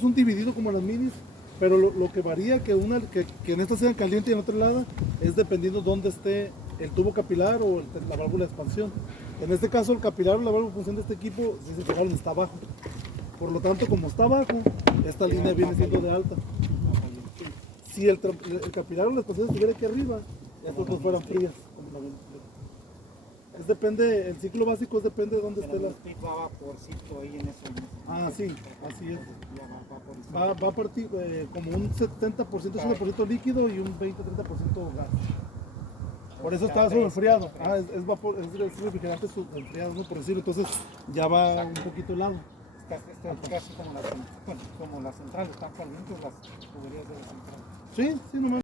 Son divididos como las minis, pero lo que varía que en esta sea caliente y en otra helada es dependiendo dónde esté el tubo capilar o la válvula de expansión. En este caso el capilar o la válvula de función de este equipo, si se fijaron, está abajo. Por lo tanto, como está abajo, esta línea viene siendo de alta. Si el capilar o la expansión estuviera aquí arriba, estas dos fueran frías. Depende, el ciclo básico depende de dónde esté la... va vaporcito ahí en eso. Ah, sí, así es. Va a partir como un 70%, 100% líquido y un 20-30% gas. Por eso está sobrefriado. Es vapor, es refrigerante enfriado, ¿no? Por decirlo. Entonces ya va un poquito helado. Está casi como la central, están calientes las tuberías de la central. Sí, sí, nomás.